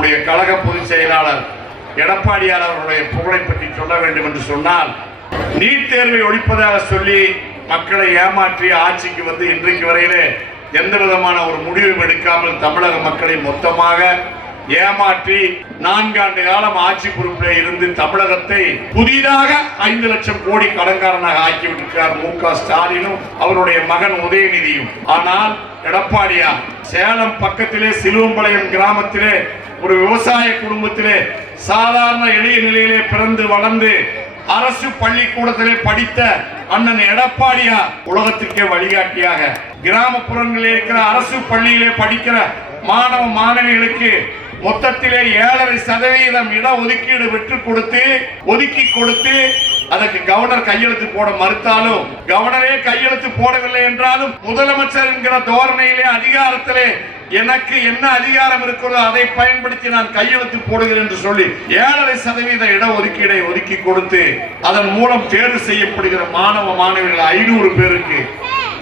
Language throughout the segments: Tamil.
நம்முடைய கழக பொதுச் செயலாளர் எடப்பாடியார் அவருடைய புகழை பற்றி சொல்ல வேண்டும் என்று சொன்னால் நீட் தேர்வை ஒழிப்பதாக சொல்லி மக்களை ஏமாற்றி ஆட்சிக்கு வந்து இன்றைக்கு வரையிலே எந்த விதமான ஒரு முடிவும் எடுக்காமல் தமிழக மக்களை மொத்தமாக ஏமாற்றி நான்காண்டு காலம் ஆட்சி பொறுப்பில் இருந்து தமிழகத்தை புதிதாக ஐந்து லட்சம் கோடி கடன்காரனாக ஆக்கிவிட்டிருக்கிறார் மு க ஸ்டாலினும் அவருடைய மகன் உதயநிதியும். ஆனால் எடப்பாடியார் சேலம் பக்கத்திலே சிலுவம்பாளையம் கிராமத்திலே ஒரு விவசாய குடும்பத்திலே சாதாரண எளிய நிலையிலே பிறந்து வளர்ந்து அரசு பள்ளிக்கூடத்திலே படித்த அண்ணன் எடப்பாடியா உலகத்திற்கே வழிகாட்டியாக கிராமப்புறங்களில் இருக்கிற அரசு பள்ளியிலே படிக்கிற மாணவ மாணவிகளுக்கு மொத்தத்திலே ஏழரை சதவீதம் இட ஒதுக்கீடு விட்டு கொடுத்து ஒதுக்கி கொடுத்து அதற்கு கவர்னர் கையெழுத்து போட மறுத்தாலும் கவர்னரே கையெழுத்து போடவில்லை என்றாலும் முதலமைச்சர் என்கிற தோரணையிலே அதிகாரத்திலே எனக்கு என்ன அதிகாரம் இருக்கிறதோ அதை பயன்படுத்தி நான் கையெழுத்து போடுகிறேன் என்று சொல்லி ஏழரை சதவீத இட ஒதுக்கீடை ஒதுக்கி கொடுத்து அதன் மூலம் தேர்வு செய்யப்படுகிற மாணவ மாணவிகள் ஐநூறு பேருக்கு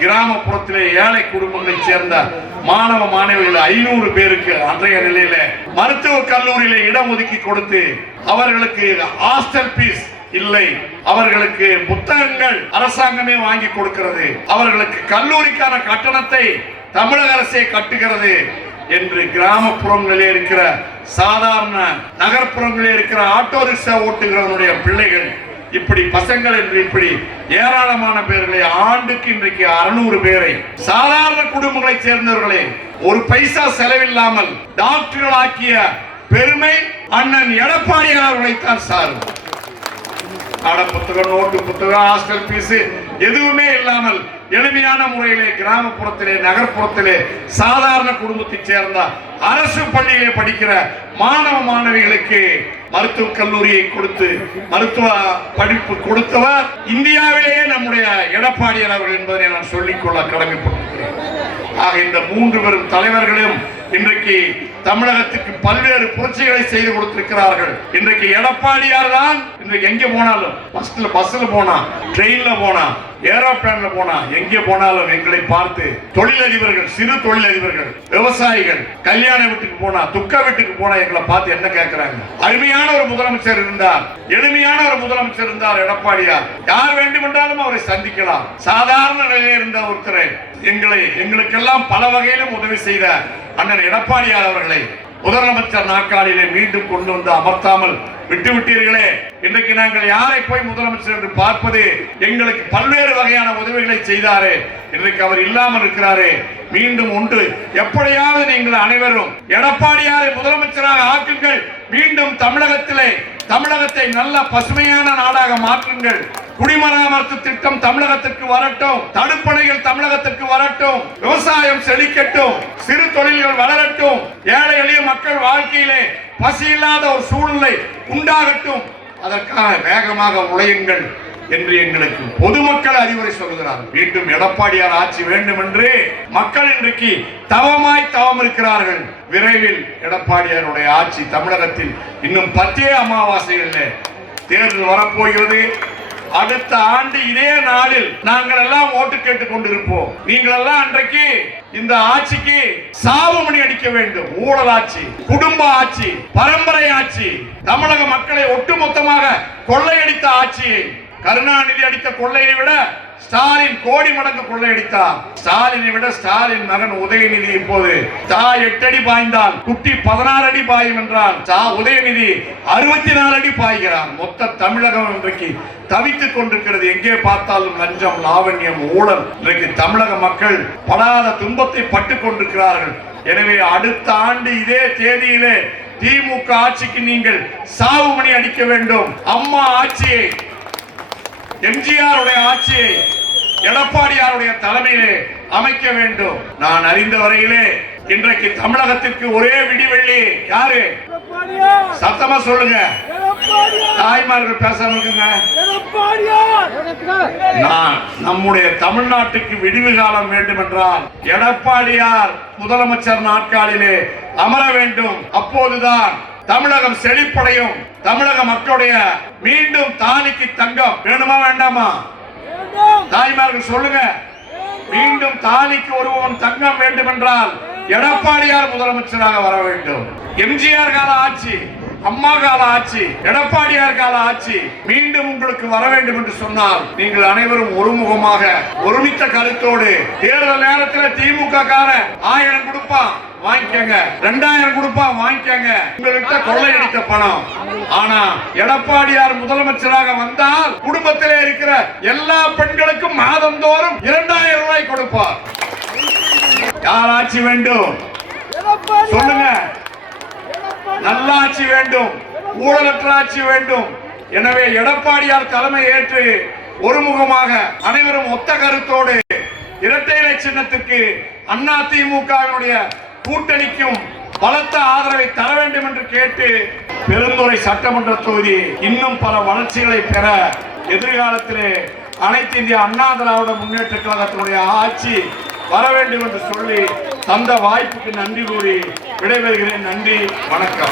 கிராமப்புறத்திலே ஏழை குடும்பங்களைச் சேர்ந்த மாணவ மாணவிகள் ஐநூறு பேருக்கு அன்றைய நிலையில மருத்துவ கல்லூரியில இடம் ஒதுக்கி கொடுத்து அவர்களுக்கு ஹாஸ்டல் பீஸ் இல்லை. அவர்களுக்கு புத்தகங்கள் அரசாங்கமே வாங்கி கொடுக்கிறது. அவர்களுக்கு கல்லூரிக்கான கட்டணத்தை தமிழக அரசே கட்டுகிறது என்று கிராமப்புறங்களிலே இருக்கிற சாதாரண நகர்ப்புறங்களிலே இருக்கிற ஆட்டோ ரிக்ஷா ஓட்டுகிறவனுடைய பிள்ளைகள் இப்படி பசங்கள் என்று இப்படி ஏராளமான பேர்களை ஆண்டுக்கு இன்றைக்கு அறுநூறு பேரை சாதாரண குடும்பங்களைச் சேர்ந்தவர்களே ஒரு பைசா செலவில்லாமல் டாக்டர்களாக்கிய பெருமை அண்ணன் எடப்பாடி அவர்களைத்தான் சாரும். பாட புத்தகம் நோட்டு புத்தகம் ஹாஸ்டல் பீஸ் எதுவுமே இல்லாமல் எளிமையான முறையிலே கிராமப்புறத்திலே நகர்ப்புறத்திலே சாதாரண குடும்பத்தைச் சேர்ந்த அரசு பள்ளியிலே படிக்கிற மாணவ மாணவிகளுக்கு மருத்துவ கல்லூரியை கொடுத்து மருத்துவ படிப்பு கொடுத்தவர் இந்தியாவிலேயே நம்முடைய எடப்பாடியார் அவர்கள் என்பதை நான் சொல்லிக்கொள்ள கடமைப்பட்டிருக்கிறேன். ஆக இந்த மூன்று பெரும் தலைவர்களும் இன்றைக்கு தமிழகத்துக்கு பல்வேறு புரட்சிகளை செய்து கொடுத்திருக்கிறார்கள். இன்றைக்கு எடப்பாடியார் தான் இன்றைக்கு எங்க போனாலும் பஸ்ல பஸ்ல போனா ட்ரெயின்ல போனா ஏரோப்ளேன்ல போனா எங்கே போனாலும் எங்களை பார்த்து தொழிலதிபர்கள் சிறு தொழிலதிபர்கள் விவசாயிகள் கல்யாண வீட்டுக்கு போனா துக்க வீட்டுக்கு போனா எங்களை பார்த்து என்ன கேட்கிறாங்க அருமையான ஒரு முதலமைச்சர் இருந்தார். எளிமையான ஒரு முதலமைச்சர் இருந்தார் எடப்பாடியார். யார் வேண்டுமென்றாலும் அவரை சந்திக்கலாம். சாதாரண நிலையில் இருந்த ஒருத்தரை எங்களை எங்களுக்கெல்லாம் பல வகையிலும் உதவி செய்த அண்ணன் எடப்பாடியார் அவர்களை முதலமைச்சர் நாற்காலியிலே மீண்டும் கொண்டு வந்து அமர்த்தாமல் விட்டு விட்டீர்களே இன்றைக்கு நாங்கள் யாரை போய் முதலமைச்சர் என்று பார்ப்பது எங்களுக்கு பல்வேறு வகையான உதவிகளை செய்தாரு. இன்றைக்கு அவர் இல்லாமல் இருக்கிறாரே. மீண்டும் உண்டு. எப்படியாவது நீங்கள் அனைவரும் எடப்பாடியாரை முதலமைச்சராக ஆக்குங்கள். மீண்டும் தமிழகத்திலே தமிழகத்தை நல்ல பசுமையான நாடாக மாற்றுங்கள். குடிமராமத்து திட்டம் தமிழகத்திற்கு வரட்டும். தடுப்பணைகள் தமிழகத்திற்கு வரட்டும். விவசாயம் செழிக்கட்டும். சிறு தொழில்கள் வளரட்டும். ஏழை எளிய மக்கள் வாழ்க்கையிலே பசி இல்லாத ஒரு சூழ்நிலை உண்டாகட்டும். அதற்காக வேகமாக உழையுங்கள் என்று எங்களுக்கு பொதுமக்கள் அறிவுரை சொல்கிறார். மீண்டும் எடப்பாடியார் ஆட்சி வேண்டும் என்று மக்கள் இன்றைக்கு தவமாய் தவம் இருக்கிறார்கள். விரைவில் எடப்பாடியாருடைய ஆட்சி தமிழகத்தில் இன்னும் பத்தே அமாவாசையில் தேர்தல் வரப்போகிறது. அடுத்த ஆண்டு இதே நாளில் நாங்கள் எல்லாம் ஓட்டு கேட்டுக் கொண்டிருப்போம். நீங்கள் எல்லாம் அன்றைக்கு இந்த ஆட்சிக்கு சாவுமணி அடிக்க வேண்டும். ஊழல் ஆட்சி குடும்ப ஆட்சி பரம்பரை ஆட்சி தமிழக மக்களை ஒட்டுமொத்தமாக கொள்ளையடித்த ஆட்சியை கருணாநிதி அடித்த கொள்ளையை விட ஸ்டாலின் கோடி மடங்கு கொள்ளையடித்தார் ஸ்டாலினை விட ஸ்டாலின் மகன் உதயநிதி இப்போது தா எட்டு அடி பாய்ந்தால் குட்டி பதினாறு அடி பாயும் என்றால் தா உதயநிதி அறுபத்தி நாலு அடி பாய்கிறார் மொத்த தமிழகம் இன்றைக்கு தவித்துக் கொண்டிருக்கிறது. எங்கே பார்த்தாலும் லஞ்சம் லாவண்யம் ஊழல் இன்றைக்கு தமிழக மக்கள் படாத துன்பத்தை பட்டுக் கொண்டிருக்கிறார்கள். எனவே அடுத்த ஆண்டு இதே தேதியிலே திமுக ஆட்சிக்கு நீங்கள் சாவுமணி அடிக்க வேண்டும். அம்மா ஆட்சியை எம்ஜிஆருடைய ஆட்சியை எடப்பாடியாருடைய தலைமையிலே அமைக்க வேண்டும். நான் அறிந்த வரையிலே இன்றைக்கு தமிழகத்திற்கு ஒரே விடிவெள்ளி. யாரு? சத்தமா சொல்லுங்க. தாய்மார்கள் பேசாம நான் நம்முடைய தமிழ்நாட்டுக்கு விடிவு காலம் வேண்டும் என்றால் எடப்பாடியார் முதலமைச்சர் நாட்காலிலே அமர வேண்டும். அப்போதுதான் தமிழகம் செழிப்படையும். தமிழக மக்களுடைய மீண்டும் தாலிக்கு தங்கம். வேணுமா வேண்டாமா? தாய்மார்கள் சொல்லுங்க. மீண்டும் தாலிக்கு ஒருவன் தங்கம் வேண்டும். என்றால் எடப்பாடியார் முதலமைச்சராக வர வேண்டும். எம்ஜிஆர் கால ஆட்சி அம்மா கால ஆட்சி எடப்பாடியார் கால ஆட்சி மீண்டும் உங்களுக்கு வர வேண்டும் என்று சொன்னால் நீங்கள் அனைவரும் ஒருமுகமாக ஒருமித்த கருத்தோடு தேர்தல் நேரத்தில் திமுக கார ஆயிரம் கொடுப்பான். வாங்கிக்கங்க. ரெண்டாயிரம் கொடுப்பா வாங்கிக்கங்க. உங்கள்கிட்ட கொள்ளையடித்த பணம். ஆனா எடப்பாடியார் முதலமைச்சராக வந்தால் குடும்பத்திலே இருக்கிற எல்லா பெண்களுக்கும் மாதந்தோறும் இரண்டாயிரம் ரூபாய் கொடுப்பார் யார் ஆட்சி வேண்டும்? சொல்லுங்க. நல்லாட்சி வேண்டும். ஊழலற்ற ஆட்சி வேண்டும். எனவே எடப்பாடியார் தலைமை ஏற்று ஒருமுகமாக அனைவரும் ஒத்த கருத்தோடு இரட்டை இலை சின்னத்திற்கு அண்ணா திமுகவினுடைய கூட்டணிக்கும் பலத்த ஆதரவை தர வேண்டும் என்று கேட்டு பெருந்துறை சட்டமன்ற தொகுதி இன்னும் பல வளர்ச்சிகளை பெற எதிர்காலத்திலே அனைத்து இந்திய அண்ணா திராவிட முன்னேற்ற கழகத்தினுடைய ஆட்சி வர வேண்டும் என்று சொல்லி தந்த வாய்ப்புக்கு நன்றி கூறி விடைபெறுகிறேன். நன்றி. வணக்கம்.